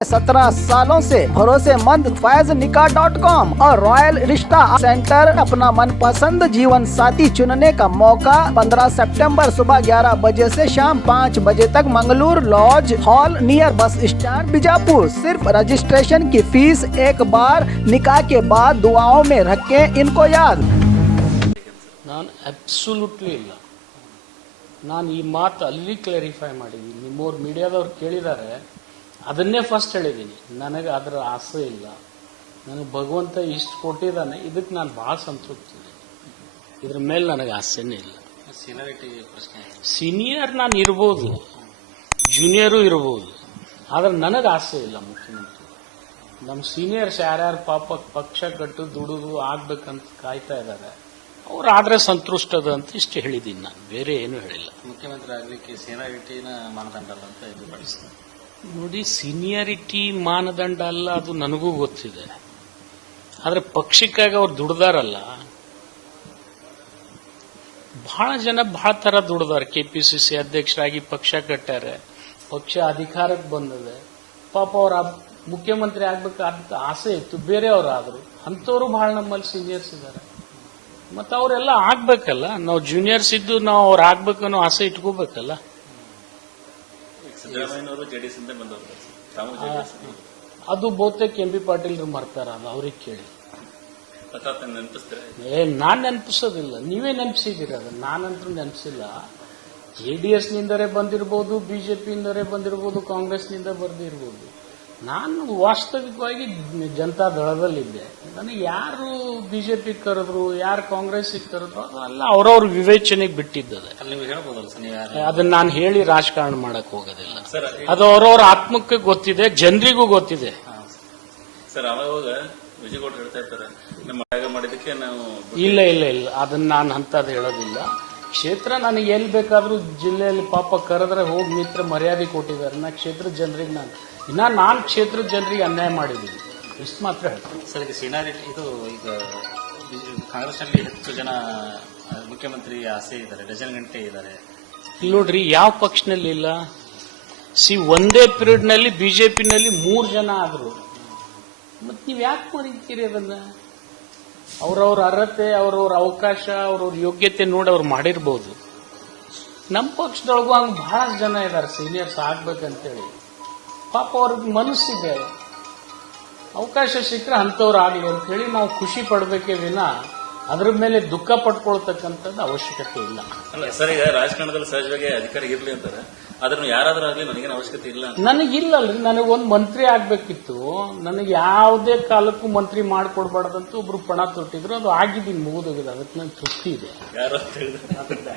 17 सालों से भरोसेमंद फैजनिका.com और रॉयल रिश्ता सेंटर अपना मनपसंद जीवन साथी चुनने का मौका 15 सितंबर सुबह 11 बजे से शाम 5 बजे तक Mangalore lodge hall near bus stand Bijapur. सिर्फ रजिस्ट्रेशन की फीस एक बार, निकाह के बाद दुआओं में रखें इनको याद। ನಾನು ಅಬ್ಸಲ್ಯೂಟ್ಲಿ ಇಲ್ಲ. ನಾನು ಈ ಮಾತು ಅಲ್ಲಿ ಕ್ಲಾರಿಫೈ ಮಾಡಿದ್ದೀನಿ. ನಿಮ್ಮವ್ರು ಮೀಡಿಯಾದವ್ರು ಕೇಳಿದ್ದಾರೆ, ಅದನ್ನೇ ಫಸ್ಟ್ ಹೇಳಿದ್ದೀನಿ. ನನಗೆ ಅದರ ಆಸೆ ಇಲ್ಲ. ನನಗೆ ಭಗವಂತ ಇಷ್ಟು ಕೊಟ್ಟಿದ್ದಾನೆ, ಇದಕ್ಕೆ ನಾನು ಭಾಳ ಸಂತೃಪ್ತಿದ್ದೀನಿ. ಇದ್ರ ಮೇಲೆ ನನಗೆ ಆಸೆನೇ ಇಲ್ಲ. ಸೀನಿಯರ್ ನಾನು ಇರ್ಬೋದು, ಜೂನಿಯರು ಇರ್ಬೋದು, ಆದ್ರೆ ನನಗೆ ಆಸೆ ಇಲ್ಲ. ಮುಖ್ಯಮಂತ್ರಿ ನಮ್ಮ ಸೀನಿಯರ್ಸ್ ಯಾರ್ಯಾರು ಪಾಪ ಪಕ್ಷ ಕಟ್ಟು ದುಡಿದು ಆಗ್ಬೇಕಂತ ಕಾಯ್ತಾ ಇದ್ದಾರೆ, ಅವ್ರು ಆದ್ರೆ ಸಂತುಷ್ಟದ ಅಂತ ಇಷ್ಟು ಹೇಳಿದ್ದೀನಿ. ನಾನು ಬೇರೆ ಏನು ಹೇಳಿಲ್ಲ. ಮುಖ್ಯಮಂತ್ರಿ ಆಗ್ಲಿಕ್ಕೆ ಸೀನಿಯಾರಿಟಿನ ಮಾನದಂಡ ಅಲ್ಲ ಅಂತ ಇದು ಬಳಸ್ತಾರೆ. ನೋಡಿ, ಸೀನಿಯಾರಿಟಿ ಮಾನದಂಡ ಅಲ್ಲ, ಅದು ನನಗೂ ಗೊತ್ತಿದೆ. ಆದ್ರೆ ಪಕ್ಷಕ್ಕಾಗಿ ಅವ್ರು ದುಡ್ದಾರಲ್ಲ, ಬಹಳ ಜನ ಬಹಳ ತರ ದುಡ್ದಾರ. ಕೆಪಿಸಿಸಿ ಅಧ್ಯಕ್ಷರಾಗಿ ಪಕ್ಷ ಕಟ್ಟಾರೆ, ಪಕ್ಷ ಅಧಿಕಾರಕ್ಕೆ ಬಂದಿದೆ. ಪಾಪ ಅವ್ರ ಮುಖ್ಯಮಂತ್ರಿ ಆಗ್ಬೇಕಂತ ಆಸೆ ಇತ್ತು, ಬೇರೆಯವ್ರಾದ್ರು. ಅಂಥವ್ರು ಬಹಳ ನಮ್ಮಲ್ಲಿ ಸೀನಿಯರ್ಸ್ ಇದ್ದಾರೆ. ಮತ್ತೆ ಅವರೆಲ್ಲ ಆಗ್ಬೇಕಲ್ಲ. ನಾವು ಜೂನಿಯರ್ಸ್ ಇದ್ದು ನಾವು ಅವ್ರು ಆಗ್ಬೇಕನ್ನೋ ಆಸೆ ಇಟ್ಕೋಬೇಕಲ್ಲ. ಸಿದ್ದರಾಮಯ್ಯನವರು ಜೆಡಿಎಸ್ ಇಂದ ಬಂದವರು, ಅದು ಬಹುತೇಕ ಎಂ.ಬಿ. ಪಾಟೀಲ್ ಮರ್ತಾರ, ಅದು ಅವ್ರಿಗೆ ಕೇಳಿ. ನಾನ್ ನೆನಪಿಸೋದಿಲ್ಲ, ನೀವೇ ನೆನಪಿಸಿದ್ದೀರ. ಅದನ್ನ ನಾನಂತೂ ನೆನಪಿಸಿಲ್ಲ. ಜೆಡಿಎಸ್ ನಿಂದರೇ ಬಂದಿರಬಹುದು, ಬಿಜೆಪಿಯಿಂದರೇ ಬಂದಿರಬಹುದು, ಕಾಂಗ್ರೆಸ್ನಿಂದ ಬರ್ದಿರ್ಬೋದು. ನಾನು ವಾಸ್ತವಿಕವಾಗಿ ಜನತಾ ದಳದಲ್ಲಿದ್ದೆ. ನನಗೆ ಯಾರು ಬಿಜೆಪಿ ಕರೆದ್ರು, ಯಾರು ಕಾಂಗ್ರೆಸ್ ಕರೆದ್ರು, ಅದೆಲ್ಲ ಅವ್ರವ್ರ ವಿವೇಚನೆಗೆ ಬಿಟ್ಟಿದ್ದದೆ. ನೀವು ಹೇಳ್ಬೋದಲ್ಲ ಸರ್, ನೀವು ಅದನ್ನ ನಾನು ಹೇಳಿ ರಾಜಕಾರಣ ಮಾಡಕ್ ಹೋಗೋದಿಲ್ಲ. ಅದು ಅವ್ರವ್ರ ಆತ್ಮಕ್ಕೆ ಗೊತ್ತಿದೆ, ಜನರಿಗೂ ಗೊತ್ತಿದೆ. ಸರ್, ಅವಾಗ ವಿಜಯಗೌಡರು ಹೇಳ್ತಾ ಇರ್ತಾರೆ, ನಮ್ಮ ಮಾಡಿದಕ್ಕೆ ನಾವು ಇಲ್ಲ ಇಲ್ಲ ಇಲ್ಲ, ಅದನ್ನ ನಾನು ಅಂತದ್ ಹೇಳೋದಿಲ್ಲ. ಕ್ಷೇತ್ರ ನನಗೆ ಎಲ್ಲಿ ಬೇಕಾದ್ರೂ ಜಿಲ್ಲೆಯಲ್ಲಿ ಪಾಪ ಕರೆದ್ರೆ ಹೋಗಿ ನಿಂತ್ರೆ ಮರ್ಯಾದೆ ಕೊಟ್ಟಿದ್ದಾರೆ. ನಾ ಕ್ಷೇತ್ರದ ಜನರಿಗೆ ನಾನು ಕ್ಷೇತ್ರದ ಜನರಿಗೆ ಅನ್ಯಾಯ ಮಾಡಿದ್ದೀನಿ, ಇಷ್ಟು ಮಾತ್ರ ಹೇಳ್ತೀನಿ. ಸರ್, ಈಗ ಸೀನಿಯಾರಿಟಿ ಇದು ಈಗ ಕಾಂಗ್ರೆಸ್ನಲ್ಲಿ ಹೆಚ್ಚು ಜನ ಮುಖ್ಯಮಂತ್ರಿ ಆಸೆ ಇದ್ದಾರೆ, ಡಜನ್ ಗಂಟೆ ಇದ್ದಾರೆ. ಇಲ್ಲಿ ನೋಡ್ರಿ, ಯಾವ ಪಕ್ಷನಲ್ಲಿ ಇಲ್ಲ. ಒಂದೇ ಪೀರಿಯಡ್ ನಲ್ಲಿ ಬಿಜೆಪಿನಲ್ಲಿ 3 ಜನ ಆದ್ರು. ಮತ್ ನೀವ್ ಯಾಕೆ ಮರೀತೀರಿ ಅದನ್ನ? ಅವ್ರವ್ರ ಅರ್ಹತೆ, ಅವ್ರವ್ರ ಅವಕಾಶ, ಅವ್ರವ್ರ ಯೋಗ್ಯತೆ ನೋಡಿ ಅವ್ರು ಮಾಡಿರ್ಬೋದು. ನಮ್ಮ ಪಕ್ಷದೊಳಗೂ ಹಂಗ ಬಹಳ ಜನ ಇದ್ದಾರೆ ಸೀನಿಯರ್ಸ್ ಆಗ್ಬೇಕಂತೇಳಿ. ಪಾಪ ಅವ್ರಿಗೆ ಮನಸ್ಸಿದೆ, ಅವಕಾಶ ಸಿಕ್ಕರೆ ಅಂಥವ್ರು ಆಗ್ಲಿ ಅಂತ ಹೇಳಿ ನಾವು ಖುಷಿ ಪಡ್ಬೇಕೇ ವಿನ ಅದ್ರ ಮೇಲೆ ದುಃಖ ಪಡ್ಕೊಳ್ತಕ್ಕಂಥದ್ದು ಅವಶ್ಯಕತೆ ಇಲ್ಲ. ಅಲ್ಲ ಸರ್, ಈಗ ರಾಜಕಾರಣದಲ್ಲಿ ಸಹಜವಾಗಿ ಅಧಿಕಾರ ಇರ್ಲಿ ಅಂತಾರೆ, ಆದ್ರೂ ಯಾರಾದ್ರೂ ಆಗ್ಲಿ ನನಗೇನು ಅವಶ್ಯಕತೆ ಇಲ್ಲ. ನನಗಿಲ್ಲಲ್ರಿ, ನನಗೊಂದು ಮಂತ್ರಿ ಆಗ್ಬೇಕಿತ್ತು. ನನಗೆ ಯಾವುದೇ ಕಾಲಕ್ಕೂ ಮಂತ್ರಿ ಮಾಡ್ಕೊಡ್ಬಾರ್ದಂತ ಒಬ್ರು ಪಣ ತೊಟ್ಟಿದ್ರು, ಅದು ಆಗಿದ್ದೀನಿ, ಮುಗಿದೋಗಿದೆ. ಅದಕ್ಕೆ ನಂಗೆ ತೃಪ್ತಿ ಇದೆ. ಯಾರು ಅಂತ ಹೇಳಿದ್ರೆ